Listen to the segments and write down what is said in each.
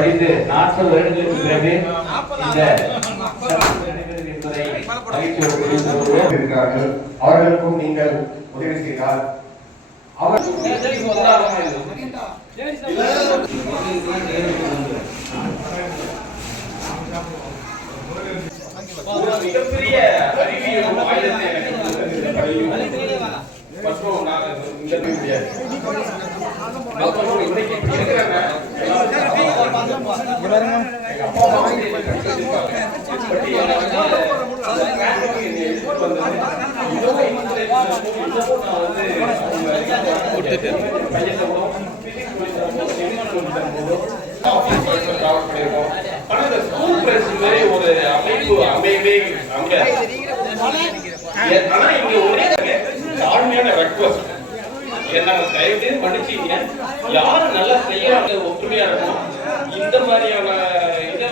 வைத்து 40 வருடங்களுக்கு பிறகு இந்த என்பதை மகிழ்ச்சியோடு இருக்கிறார்கள். அவர்களுக்கும் நீங்கள் உதவி செய்தால் அவர் மிகப்பெரிய அறிவியல் ஆயுதத்தை மற்றும் நான் இந்த முடியாது ஒரு அமைப்பு அமைவே ஆனா இங்க ஒரே தாழ்மையான ரெக்வஸ்ட் என்ன தயவு மன்னிச்சீங்க யாரு நல்லா செய்யறாங்க ஒற்றுமையா இருக்கணும் இந்த மாதிரியான இதை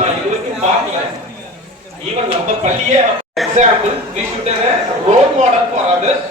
நான் இதுவரைக்கும் பார்க்கல ஈவன் நம்ம பள்ளியே example we should have a role model for others